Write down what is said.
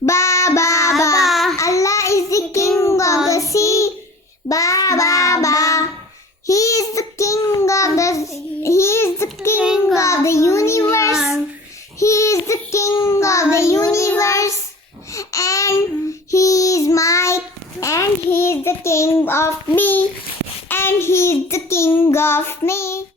Ba ba ba. Allah is the king of the sea. Ba ba ba. He is the king of the universe. He is the king of the universe. And he is the king of me. And he is the king of me.